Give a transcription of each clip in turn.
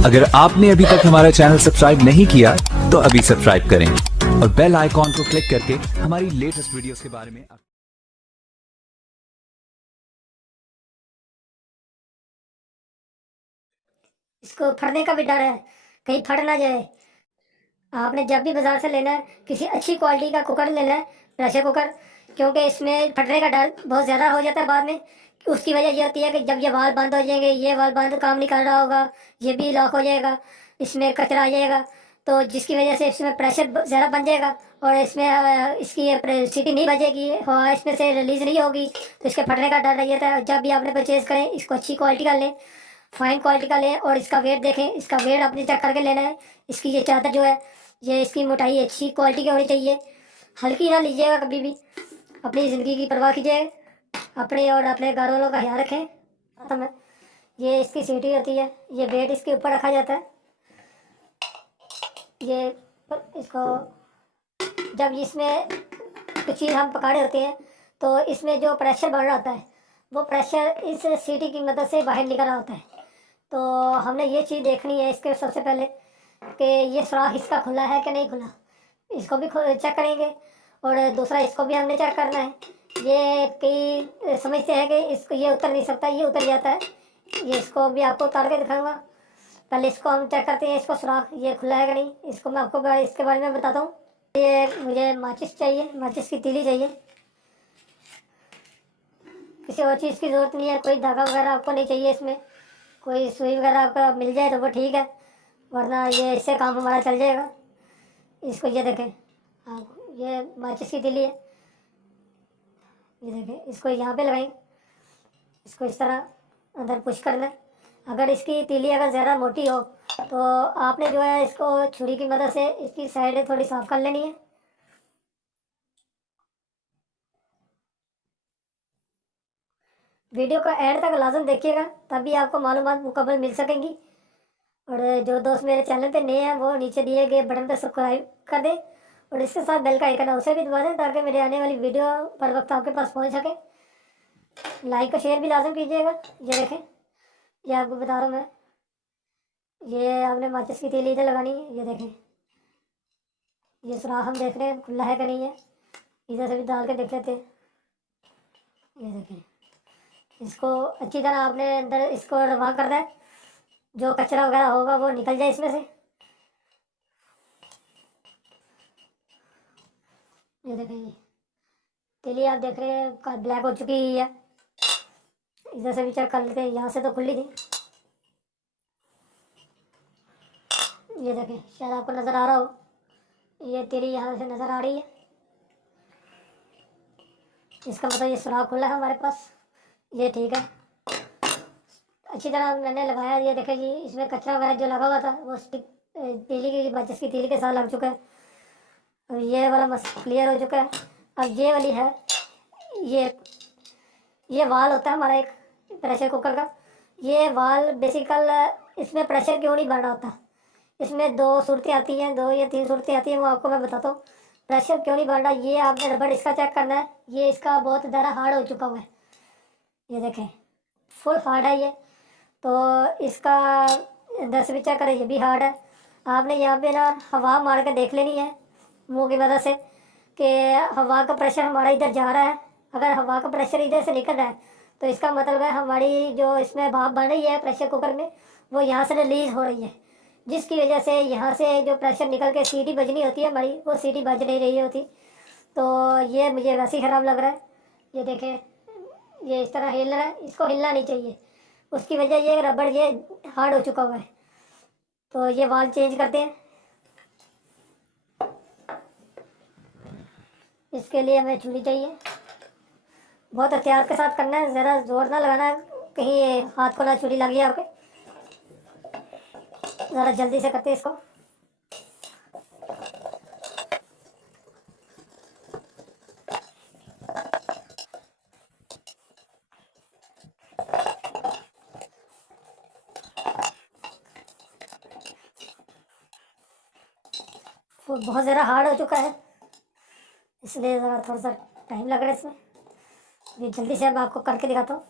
अगर आपने अभी तक हमारा चैनल सब्सक्राइब नहीं किया तो अभी सब्सक्राइब करें और बेल आइकॉन को क्लिक करके हमारी लेटेस्ट वीडियोस के बारे में इसको फटने का भी डर है, कहीं फट ना जाए। आपने जब भी बाजार से लेना है किसी अच्छी क्वालिटी का कुकर लेना है, प्रेशर कुकर, क्योंकि इसमें फटने का डर बहुत ज़्यादा हो जाता है बाद में। उसकी वजह ये होती है कि जब ये वाल्व बंद हो जाएंगे, ये वाल्व बंद काम नहीं कर रहा होगा, ये भी लॉक हो जाएगा, इसमें कचरा आ जाएगा, तो जिसकी वजह से इसमें प्रेशर ज़्यादा बन जाएगा और इसमें इसकी सीटी नहीं बजेगी, हवा इसमें से रिलीज़ नहीं होगी, तो इसके फटने का डर रही है। जब भी आपने परचेज़ करें इसको अच्छी क्वालिटी का लें, फाइन क्वालिटी का लें और इसका वेट देखें, इसका वेट आपने चेक करके लेना है। इसकी ये चादर जो है, ये इसकी मोटाई अच्छी क्वालिटी की होनी चाहिए, हल्की ना लीजिएगा कभी भी। अपनी ज़िंदगी की परवाह कीजिए, अपने और अपने घर वालों का ख्याल रखें। खत्म है। ये इसकी सीटी होती है, ये वेट इसके ऊपर रखा जाता है। ये इसको जब इसमें कुछ चीज़ हम पकाड़े होते हैं तो इसमें जो प्रेशर बढ़ रहा होता है वो प्रेशर इस सीटी की मदद से बाहर निकल रहा होता है। तो हमने ये चीज़ देखनी है इसके सबसे पहले कि ये सुराख इसका खुला है कि नहीं खुला, इसको भी चेक करेंगे। और दूसरा इसको भी हमने चेक करना है। ये कई समझते हैं कि इसको ये उतर नहीं सकता, ये उतर जाता है। ये इसको भी आपको उतार के दिखाऊंगा। पहले इसको हम चेक करते हैं, इसको सुराख ये खुला है कि नहीं, इसको मैं आपको इसके बारे में बताता हूँ। ये मुझे माचिस चाहिए, माचिस की तीली चाहिए, किसी और चीज़ की ज़रूरत नहीं है। कोई धागा वगैरह आपको नहीं चाहिए इसमें, कोई सुई वगैरह आपका मिल जाए तो वो ठीक है, वरना ये इससे काम हमारा चल जाएगा। इसको ये देखें, हाँ ये माचिस की तीली है, ये देखें, इसको यहाँ पे लगाएं, इसको इस तरह अंदर पुश करना है। अगर इसकी तीली अगर ज़्यादा मोटी हो तो आपने जो है इसको छुरी की मदद से इसकी साइड थोड़ी साफ कर लेनी है। वीडियो का एंड तक लाजम देखिएगा, तभी आपको मालूमात मुकम्मल मिल सकेंगी। और जो दोस्त मेरे चैनल पे नए हैं वो नीचे दिए गए बटन पर सब्सक्राइब कर दें और इसके साथ बेल का आइकन है उसे भी दबा दें ताकि मेरे आने वाली वीडियो पर वक्त आपके पास पहुंच सके। लाइक और शेयर भी लाजम कीजिएगा। ये देखें, ये आपको बता रहा हूँ मैं, ये आपने माचिस की तीली इधर लगानी है। ये देखें, ये सुराख हम देख रहे हैं खुला है कि नहीं है, इधर से भी डाल के देख लेते हैं। ये देखें, इसको अच्छी तरह आपने अंदर इसको रवा करना है, जो कचरा वगैरह होगा वो निकल जाए इसमें से। ये देखें, तीली आप देख रहे हैं ब्लैक हो चुकी है। इधर से भी चेक कर लेते हैं, यहाँ से तो खुली थी। ये देखें, शायद आपको नज़र आ रहा हो, ये तीली यहाँ से नज़र आ रही है, इसका मतलब ये सुराख खुला है हमारे पास। ये ठीक है, अच्छी तरह मैंने लगाया। ये देखें जी, इसमें कचरा वगैरह जो लगा हुआ था वो तीली की माचिस की तीली के साथ लग चुका है। अब ये वाला मस क्लियर हो चुका है। अब ये वाली है, ये वाल होता है हमारा एक प्रेशर कुकर का। ये वाल बेसिकल इसमें प्रेशर क्यों नहीं बढ़ रहा होता, इसमें दो सूरतें आती हैं, दो या तीन सूरतें आती हैं, वो आपको मैं बताता हूँ। प्रेशर क्यों नहीं बढ़ रहा, ये आपने रबड़ इसका चेक करना है। ये इसका बहुत ज़्यादा हार्ड हो चुका हुआ है, ये देखें फुल हार्ड है ये। तो इसका अंदर से भी चेक करें, ये भी हार्ड है। आपने यहाँ पे ना हवा मार के देख लेनी है मुंह की मदद से कि हवा का प्रेशर हमारा इधर जा रहा है। अगर हवा का प्रेशर इधर से निकल रहा है तो इसका मतलब है हमारी जो इसमें भाप बन रही है प्रेशर कुकर में वो यहाँ से रिलीज़ हो रही है, जिसकी वजह से यहाँ से जो प्रेशर निकल के सीटी बजनी होती है हमारी, वो सीटी बज नहीं रही होती। तो ये मुझे वैसे ही ख़राब लग रहा है। ये देखें, ये इस तरह हिल रहा है, इसको हिलना नहीं चाहिए, उसकी वजह ये रबड़ ये हार्ड हो चुका हुआ है। तो ये वाल चेंज करते हैं। इसके लिए हमें छुरी चाहिए, बहुत एहतियात के साथ करना है, ज़्यादा जोर ना लगाना है, कहीं हाथ को ना छुरी लगी आपके। ज़रा जल्दी से करते हैं इसको। वो बहुत ज़्यादा हार्ड हो चुका है, इसलिए ज़रा थोड़ा सा टाइम लग रहा है इसमें। अभी जल्दी से अब आपको करके दिखाता हूँ।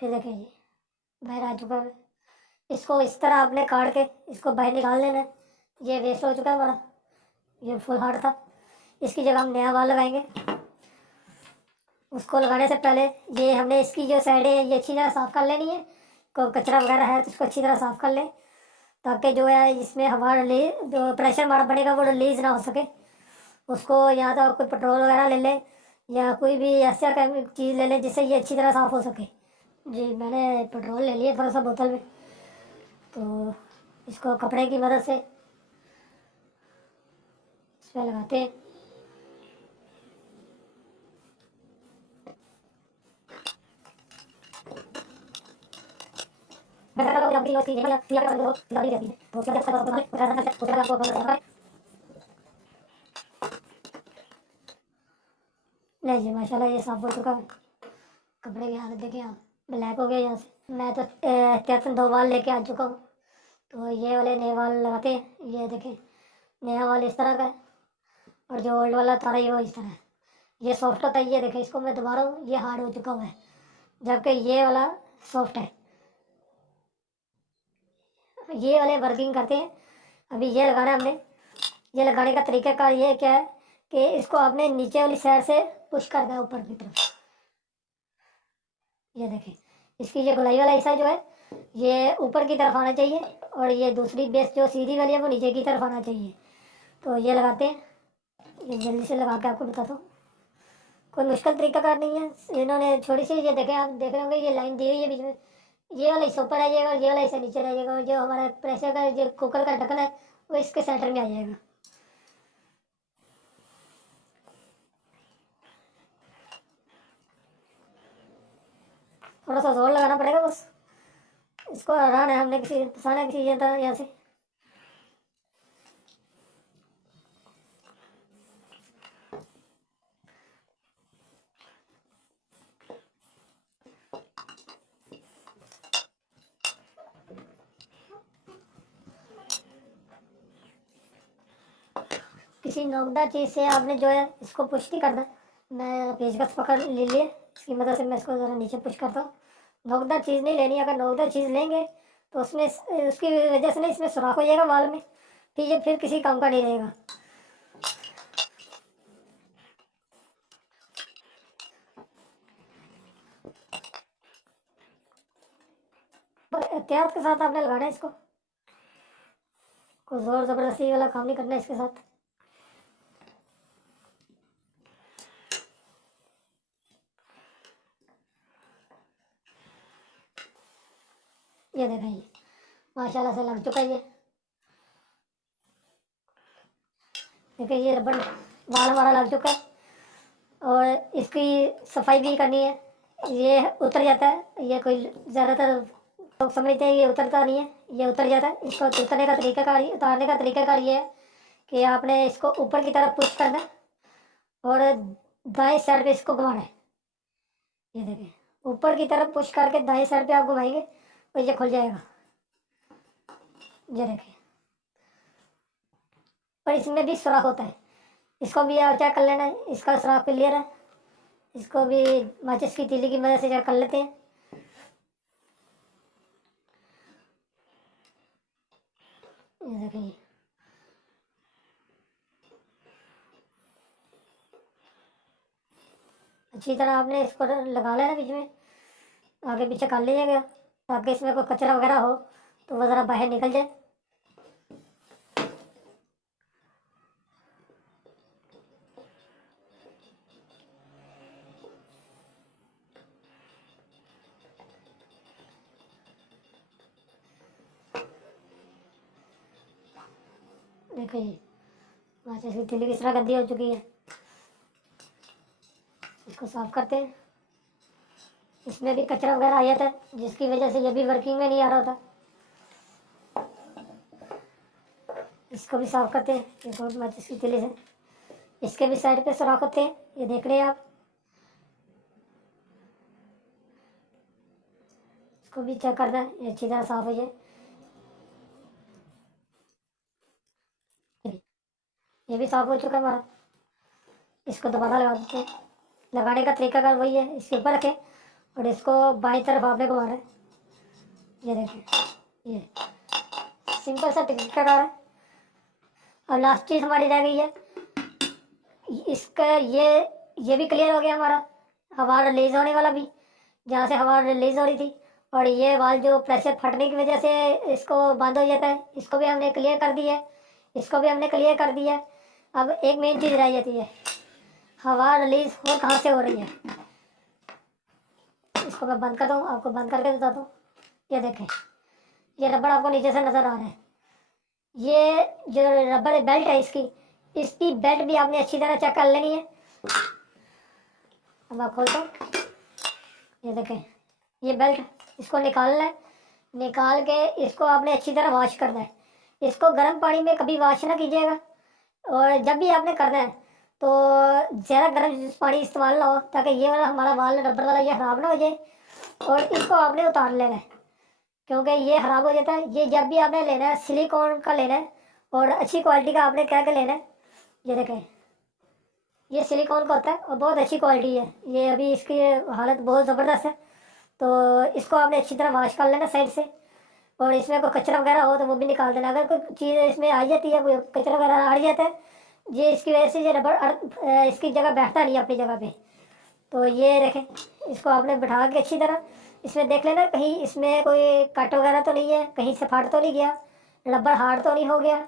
ये देखें ये बाहर आ चुका है। इसको इस तरह आपने काट के इसको बाहर निकाल लेना है। ये वेस्ट हो चुका है हमारा, ये फुल हार्ड था। इसकी जगह हम नया वाल लगाएंगे। उसको लगाने से पहले ये हमने इसकी जो साइड है ये अच्छी तरह साफ़ कर लेनी है। को कचरा वगैरह है तो इसको अच्छी तरह साफ़ कर लें, ताकि जो है इसमें हवा जो प्रेशर हमारा बनेगा वो रिलीज़ ना हो सके। उसको या तो कोई पेट्रोल वगैरह ले लें या कोई भी ऐसा चीज़ ले लें जिससे ये अच्छी तरह साफ़ हो सके। जी मैंने पेट्रोल ले लिया थोड़ा सा बोतल में, तो इसको कपड़े की मदद से इस पर लगाते हैं। नहीं जी माशाल्लाह ये साफ हो चुका है। कपड़े की हालत देखें आप, ब्लैक हो गया यहाँ से। मैं तो एहतियातन 2 वाल लेके आ चुका हूँ, तो ये वाले नए वाल लगाते हैं। ये देखें नया वाल इस तरह का है और जो ओल्ड वाला था ये वो इस तरह है। ये सॉफ्ट होता है, ये देखें इसको मैं दोबारा ये हार्ड हो चुका हुआ है, जबकि ये वाला सॉफ्ट है। ये वाले वर्किंग करते हैं। अभी ये लगाना है हमने। ये लगाने का तरीका कार ये क्या है कि इसको आपने नीचे वाली साइड से पुश करना है ऊपर की तरफ। ये देखें इसकी ये गोलाई वाला हिस्सा जो है ये ऊपर की तरफ आना चाहिए और ये दूसरी बेस जो सीधी वाली है वो नीचे की तरफ आना चाहिए। तो ये लगाते हैं, ये जल्दी से लगा के आपको बताता हूँ। कोई मुश्किल तरीका कार नहीं है। इन्होंने छोटी सी ये देखें, आप देख रहे होंगे ये लाइन दी हुई है बीच में। ये वाला हिस्सा ऊपर आ जाएगा और ये वाला हिस्सा नीचे रह जाएगा और जो हमारा प्रेशर का जो कुकर का ढक्कन है वो इसके सेंटर में आ जाएगा। थोड़ा सा जोर लगाना पड़ेगा बस। इसको हराना है हमने, किसी फंसाना किसी यहाँ से। किसी नोकदार चीज़ से आपने जो है इसको पुश नहीं करना। मैं पेचकस पकड़ ले लिए, इसकी मदद से मैं इसको ज़रा नीचे पुश करता हूँ। नोकदार चीज़ नहीं लेनी। अगर नोकदार चीज़ लेंगे तो उसमें उसकी वजह से ना इसमें सुराख हो जाएगा वाल में, फिर किसी काम का नहीं रहेगा। एहतियात के साथ आपने लगाना है इसको, कोई ज़ोर ज़बरदस्ती वाला काम नहीं करना है इसके साथ। ये देखें ये माशाल्लाह से लग चुका है। ये देखिए ये रबड़ वाल हमारा लग चुका है और इसकी सफाई भी करनी है। ये उतर जाता है, ये कोई ज़्यादातर लोग समझते हैं ये उतरता नहीं है, ये उतर जाता है। इसको उतरने का तरीकाकार, उतारने का तरीकाकार ये है कि आपने इसको ऊपर की तरफ पुश करना है और दाएं साइड पे इसको घुमाना है। ये देखें ऊपर की तरफ पुश करके दाएं साइड पे आप घुमाएंगे तो ये खुल जाएगा। ये देखें, और इसमें भी सुराख होता है, इसको भी आप चेक कर लेना है। इसका सुराख क्लियर है, इसको भी माचिस की तीली की मदद से चेक कर लेते हैं। ये देखिए अच्छी तरह आपने इसको लगा लेना, बीच में आगे पीछे कर लीजिएगा ताकि इसमें कोई कचरा वगैरह हो तो वो ज़रा बाहर निकल जाए। देखिए माचिस की तीली किस तरह गंदी हो चुकी है। इसको साफ करते हैं। इसमें भी कचरा वगैरह आ जाता है जिसकी वजह से ये भी वर्किंग में नहीं आ रहा था। इसको भी साफ करते हैं। ये बहुत माचिस की तीली से इसके भी साइड पे सुराख होते हैं, ये देख रहे हैं आप। इसको भी चेक करना है, ये अच्छी तरह साफ हो जाए। ये भी साफ हो चुका है हमारा। इसको दोबारा लगा देते हैं। लगाने का तरीका अगर वही है, इसके ऊपर रखें और इसको बाईं तरफ आपने घुमाना है। ये देखिए, ये सिंपल सा टिकट का कार है। अब लास्ट चीज़ हमारी रह गई है, इसका ये भी क्लियर हो गया हमारा, हवा रिलीज होने वाला भी, जहाँ से हवा रिलीज हो रही थी, और ये वाल जो प्रेशर फटने की वजह से इसको बंद हो जाता है, इसको भी हमने क्लियर कर दिया है, इसको भी हमने क्लियर कर दिया है। अब एक मेन चीज़ रह जाती है, हवा रिलीज हो कहाँ से हो रही है। इसको मैं बंद कर दूँ, आपको बंद करके बताता हूँ। ये देखें, ये रबड़ आपको नीचे से नज़र आ रहा है। ये जो रबड़ बेल्ट है इसकी बेल्ट भी आपने अच्छी तरह चेक कर लेनी है। अब आप खोलता हूँ, ये देखें, ये बेल्ट, इसको निकालना है। निकाल के इसको आपने अच्छी तरह वॉश करना है। इसको गर्म पानी में कभी वॉश ना कीजिएगा, और जब भी आपने करना है तो ज़्यादा गर्म पानी इस्तेमाल ना हो, ताकि ये वाला हमारा वाल रबड़ वाला ये ख़राब ना हो जाए। और इसको आपने उतार लेना है, क्योंकि ये ख़राब हो जाता है। ये जब भी आपने लेना है सिलिकॉन का लेना है, और अच्छी क्वालिटी का आपने कह के लेना है। ये देखें, ये सिलिकॉन का होता है और बहुत अच्छी क्वालिटी है। ये अभी इसकी हालत बहुत ज़बरदस्त है। तो इसको आपने अच्छी तरह वॉश कर लेना साइड से, और इसमें कोई कचरा वगैरह हो तो वो भी निकाल देना। अगर कोई चीज़ इसमें आ जाती है, कोई कचरा वगैरह आ जाता है, ये इसकी वजह से ये रबड़ इसकी जगह बैठता नहीं है अपनी जगह पे। तो ये देखें, इसको आपने बैठा के अच्छी तरह इसमें देख लेना कहीं इसमें कोई कट वगैरह तो नहीं है, कहीं से फट तो नहीं गया, रबड़ हार्ड तो नहीं हो गया।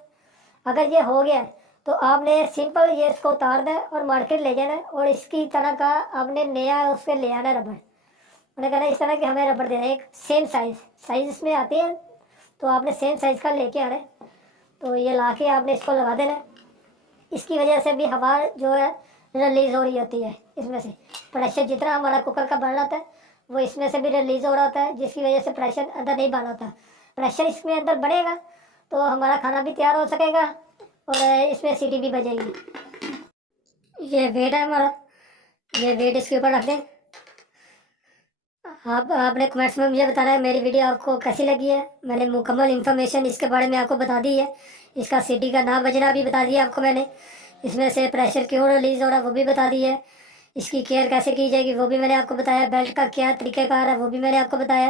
अगर ये हो गया तो आपने सिंपल ये इसको उतार दें और मार्केट ले जाना है, और इसकी तरह का आपने नया उसके ले आना रबड़। उन्हें कहना इस तरह कि हमें रबड़ देना है, एक सेम साइज़ इसमें आती है, तो आपने सेम साइज़ का लेके आना है। तो ये ला के आपने इसको लगा देना है। इसकी वजह से भी हवा जो है रिलीज़ हो रही होती है। इसमें से प्रेशर जितना हमारा कुकर का बढ़ रहा है वो इसमें से भी रिलीज़ हो रहा होता है, जिसकी वजह से प्रेशर अंदर नहीं बना होता। प्रेशर इसमें अंदर बढ़ेगा तो हमारा खाना भी तैयार हो सकेगा, और इसमें सीटी भी बजेगी। ये वेट है हमारा, ये वेट इसके ऊपर रख दें। आपने कमेंट्स में मुझे बताना है मेरी वीडियो आपको कैसी लगी है। मैंने मुकम्मल इन्फॉर्मेशन इसके बारे में आपको बता दी है। इसका सीटी का ना बजना भी बता दिया आपको मैंने। इसमें से प्रेशर क्यों रिलीज़ हो रहा है वो भी बता दी है। इसकी केयर कैसे की जाएगी वो भी मैंने आपको बताया। बेल्ट का क्या तरीक़ेकार है वो भी मैंने आपको बताया।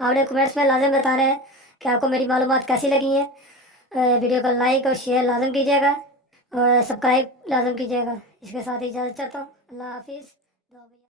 आपने कमेंट्स में लाजम बताना है कि आपको मेरी मालूमात कैसी लगी हैं। वीडियो को लाइक और शेयर लाजम कीजिएगा, और सब्सक्राइब लाजम कीजिएगा। इसके साथ ही इजाज़त चाहता हूँ। अल्लाह हाफिज़।